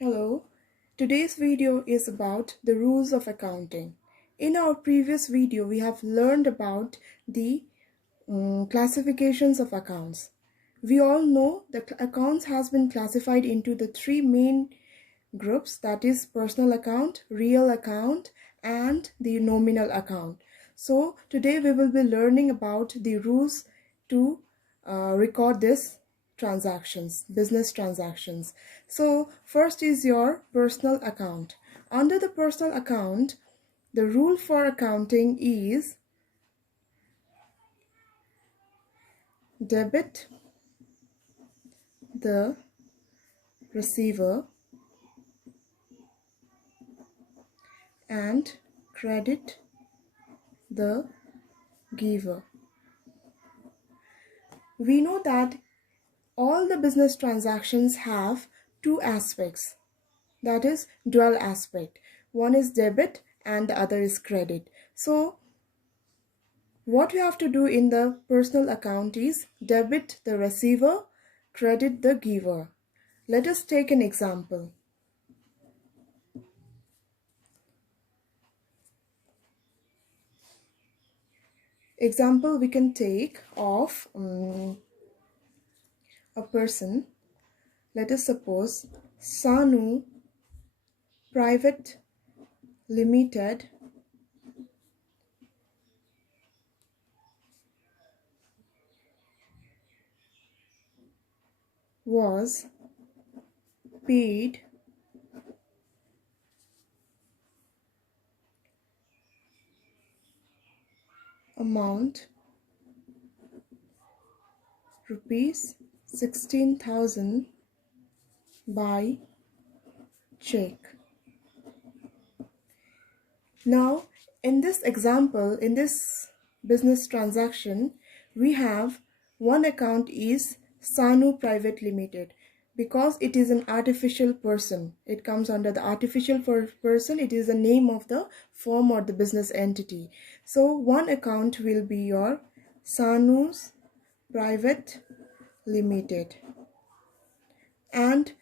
Hello, today's video is about the rules of accounting. In our previous video, we have learned about the classifications of accounts. We all know that accounts has been classified into the three main groups, that is personal account, real account, and the nominal account. So today we will be learning about the rules to record this business transactions. So first is your personal account. Under the personal account, the rule for accounting is debit the receiver and credit the giver. We know that all the business transactions have two aspects, that is dual aspect. One is debit and the other is credit. So what we have to do in the personal account is debit the receiver, credit the giver. Let us take an example. Example we can take of a person. Let us suppose Sanu Private Limited was paid amount rupees 16,000 by check. Now in this example, in this business transaction, we have one account is Sanu Private Limited. Because it is an artificial person, it comes under the artificial person, it is the name of the firm or the business entity. So one account will be your Sanu's Private Limited and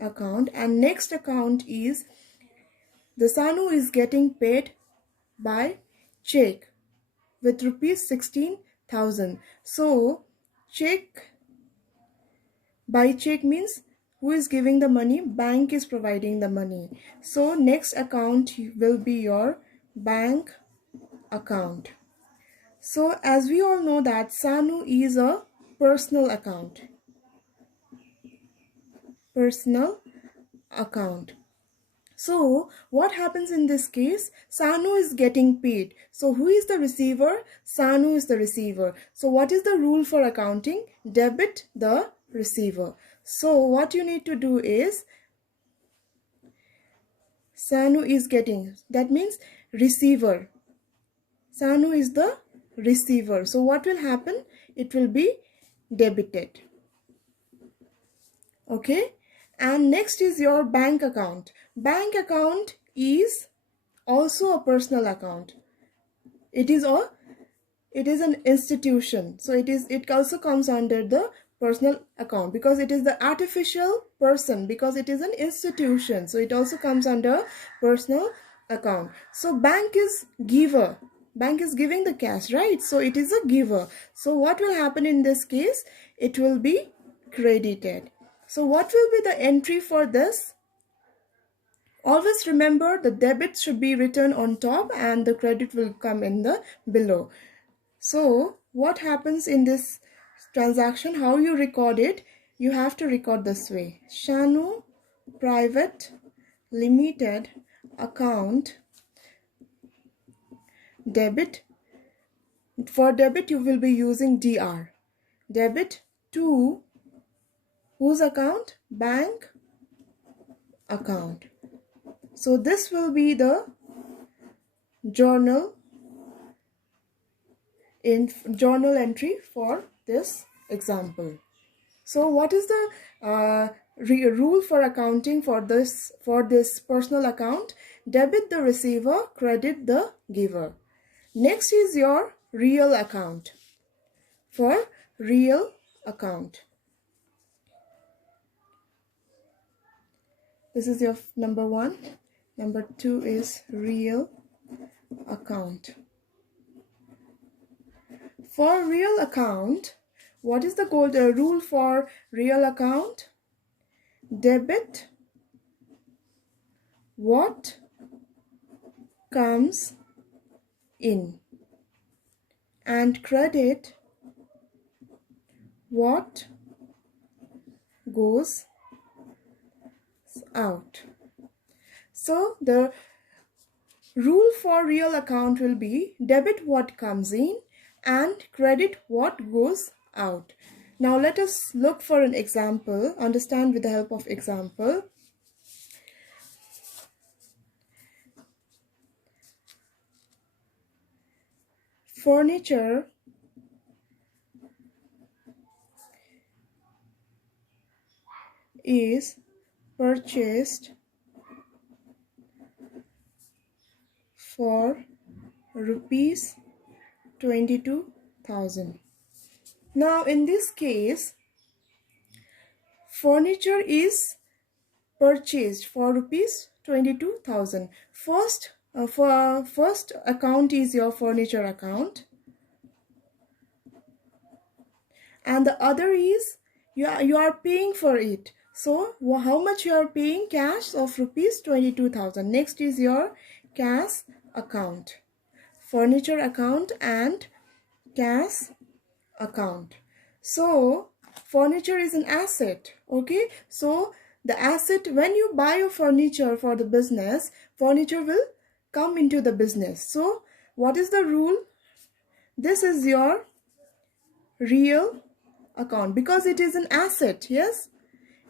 account, and next account is the Sanu is getting paid by check with rupees 16,000. So check by check means who is giving the money? Bank is providing the money. So next account will be your bank account. So as we all know that Sanu is a personal account. Personal account. So what happens in this case? Sanu is getting paid. So who is the receiver? Sanu is the receiver. So what is the rule for accounting? Debit the receiver. So what you need to do is Sanu is getting, that means receiver. Sanu is the receiver. So what will happen? It will be debited. Okay. And next is your bank account. Bank account is also a personal account. It is an institution. So it also comes under the personal account because it is the artificial person, because it is an institution. So it also comes under personal account. So bank is giver. Bank is giving the cash, right? So it is a giver. So what will happen in this case? It will be credited. So what will be the entry for this? Always remember the debit should be written on top and the credit will come in the below. So what happens in this transaction? How you record it? You have to record this way. Sanu Private Limited account debit. For debit you will be using DR. Debit to whose account? Bank account. So this will be the journal entry for this example. So what is the rule for accounting for this personal account? Debit the receiver, credit the giver. Next is your real account. For real account, This is your number 1. Number 2 is real account. For real account, what is the rule for real account? Debit what comes in and credit what goes out. So the rule for real account will be debit what comes in and credit what goes out. Now let us look for an example, understand with the help of example. Furniture is purchased for rupees 22,000. Now in this case, furniture is purchased for rupees 22,000. First account is your furniture account, and the other is you are paying for it. So how much you are paying? Cash of rupees 22,000. Next is your cash account, furniture account and cash account. So furniture is an asset. Okay, so the asset, when you buy a furniture for the business, furniture will come into the business. So what is the rule? This is your real account because it is an asset. Yes,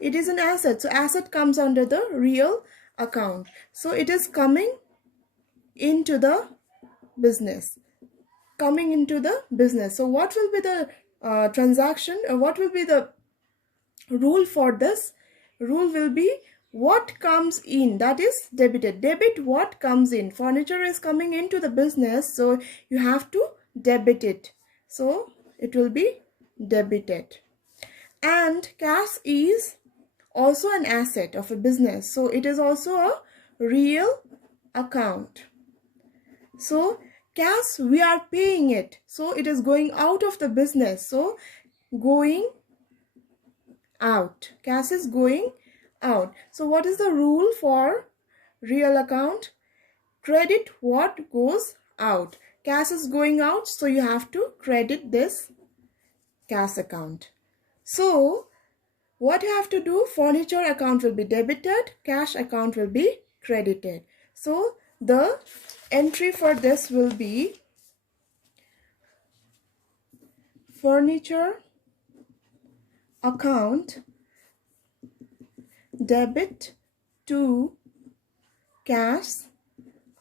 it is an asset, so asset comes under the real account. So it is coming into the business, coming into the business. So what will be the transaction, or what will be the rule for this? Rule will be what comes in, that is debited. Debit what comes in. Furniture is coming into the business, so you have to debit it, so it will be debited. And cash is also an asset of a business, so it is also a real account. So cash, we are paying it, so it is going out of the business, so going out. Cash is going out. So what is the rule for real account? Credit what goes out. Cash is going out, so you have to credit this cash account. So what you have to do? Furniture account will be debited, cash account will be credited. So the entry for this will be furniture account debit to cash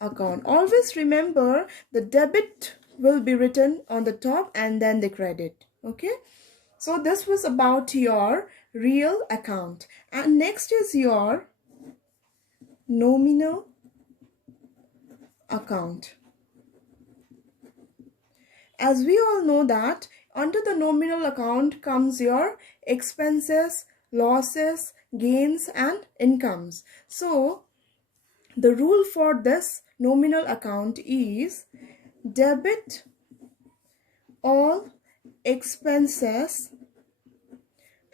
account. Always remember the debit will be written on the top and then the credit. Okay, so this was about your real account. And next is your nominal account. As we all know that under the nominal account comes your expenses, losses, gains and incomes. So the rule for this nominal account is debit all expenses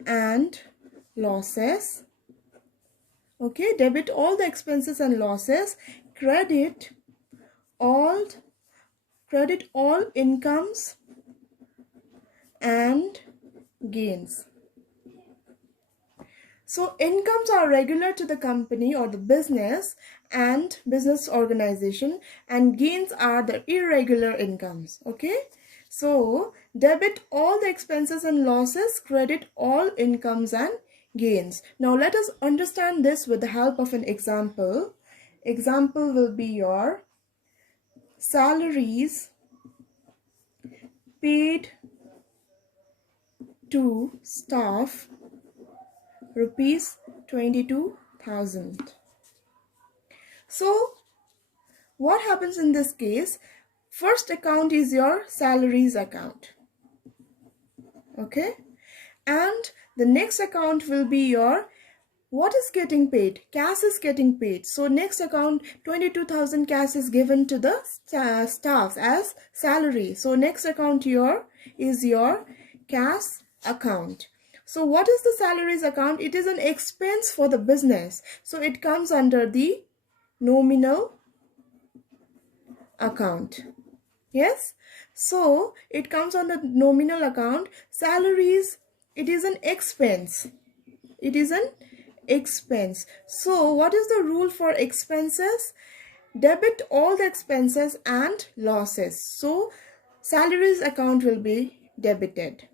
and losses. Okay, debit all the expenses and losses, credit all incomes and gains. So incomes are regular to the company or the business and business organization, and gains are the irregular incomes. Okay, so debit all the expenses and losses, credit all incomes and gains. Now let us understand this with the help of an example. Example will be your salaries paid to staff rupees 22,000. So what happens in this case? First account is your salaries account. Okay, and the next account will be your what is getting paid? Cash is getting paid. So next account, 22,000 cash is given to the staff as salary. So next account here is your cash account. So what is the salaries account? It is an expense for the business. So it comes under the nominal account. Yes, so it comes on the nominal account. Salaries, it is an expense. It is an expense. So what is the rule for expenses? Debit all the expenses and losses. So salaries account will be debited.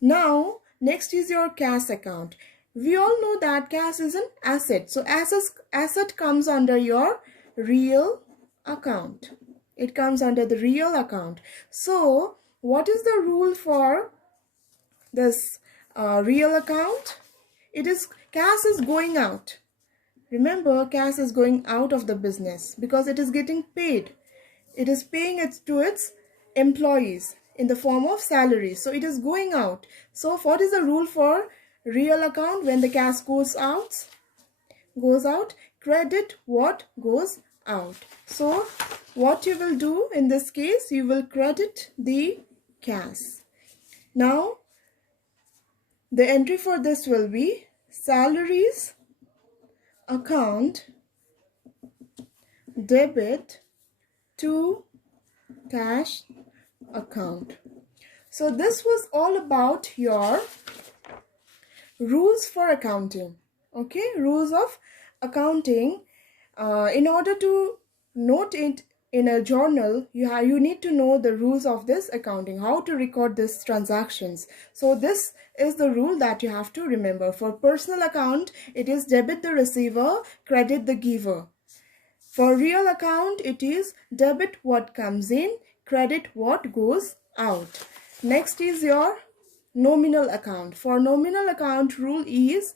Now next is your cash account. We all know that cash is an asset. So asset comes under your real account. It comes under the real account. So what is the rule for this real account? It is cash is going out. Remember, cash is going out of the business because it is getting paid. It is paying it to its employees in the form of salary. So it is going out. So what is the rule for real account? When the cash goes out, credit what goes out. So what you will do in this case, you will credit the cash. Now the entry for this will be salaries account debit to cash account. So this was all about your rules for accounting. Okay, rules of accounting. In order to note it in a journal, you need to know the rules of this accounting, how to record these transactions. So this is the rule that you have to remember. For personal account, it is debit the receiver, credit the giver. For real account, it is debit what comes in, credit what goes out. Next is your nominal account. For nominal account, rule is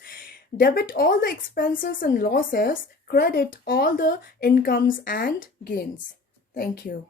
debit all the expenses and losses, credit all the incomes and gains. Thank you.